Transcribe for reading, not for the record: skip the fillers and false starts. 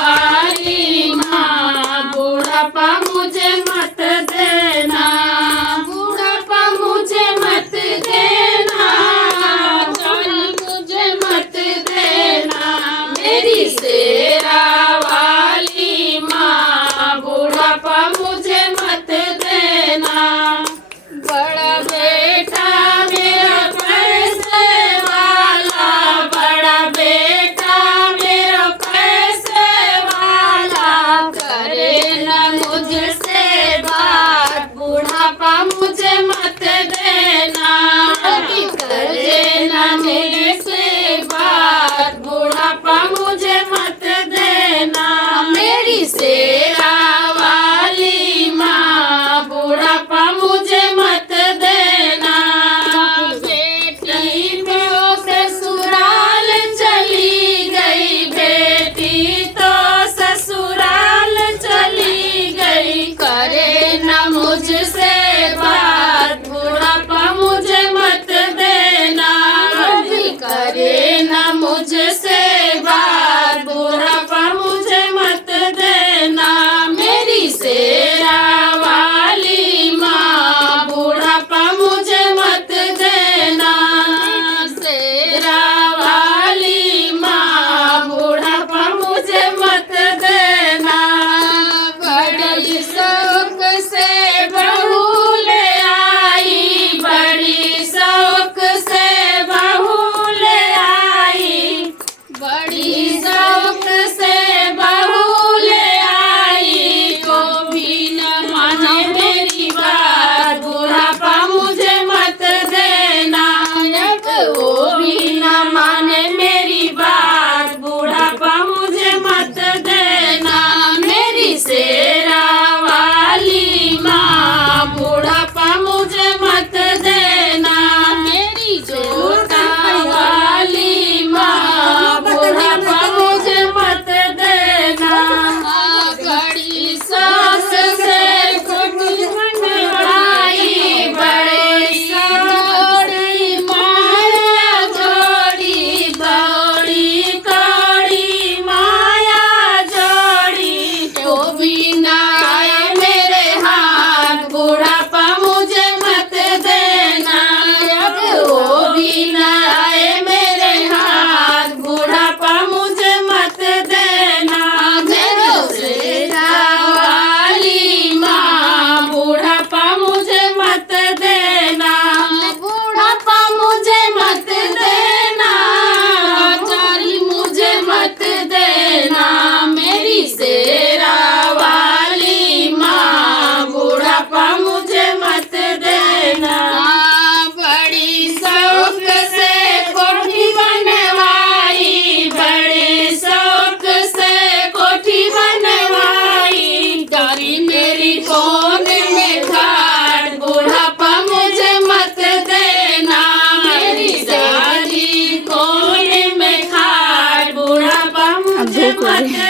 वाली माँ, बुढ़ापा मुझे मत देना, बुढ़ापा मुझे मत देना, जवानी मुझे मत देना, मेरी शेरा वाली माँ, बुढ़ापा मुझे मत देना। बड़ा बेटा मेरा पैसे वाला, बड़ा बेटा मेरा पैसे वाला, करे न मुझसे बात, बुढ़ापा मुझे मत देना, करे न मुझसे बात, बुढ़ापा मुझे मत देना, मेरी शेरा वाली माँ, बुढ़ापा मुझे मत देना। बेटी तो ससुराल चली गई, बेटी तो ससुराल चली गई, करे न मुझसे बात, बुढ़ापा मुझे मत देना, करे न मुझसे बात, बुढ़ापा मुझे मत देना, मेरी शेरा वाली माँ, बुढ़ापा मुझे मत देना, शेरा वाली माँ, बुढ़ापा मुझे मत देना। बड़ी शौक से बहू ले आई, बड़ी शौक से बहू ले आई, बड़ी शौक से बहू ले आई, को भी न माने मेरी बात, बुढ़ापा मुझे मत देना, वो भी न माने मेरी बात, बुढ़ापा मुझे मत देना, मेरी शेरा वाली माँ, बुढ़ापा मुझे मत देना, मेरी जोता वाली माँ, बुढ़ापा मुझे मत देना। बड़ी सास से कोठी बनवाई, बड़ी जोड़ी माया जोड़ी, बड़ी कौड़ी माया जोड़ी, तो भी ना आए मेरे हाथ, बुढ़ापा मुझे मत देना, वो भी ना आए मेरे हाथ, बुढ़ापा मुझे मत देना, मेरी शेरा वाली माँ, बुढ़ापा मुझे मत देना, बुढ़ापा मुझे मत देना, चारी मुझे मत देना, मेरी शेरा वाली माँ, बुढ़ापा मुझे मत देना। बड़ी शौक से कोठी बनवाई, बड़ी शौक से कोठी बनवाई, गाड़ी मेरी कौन में खाट, बुढ़ापा मुझे मत देना, मेरी गाड़ी कौन में खाट, बुढ़ापा मुझे मत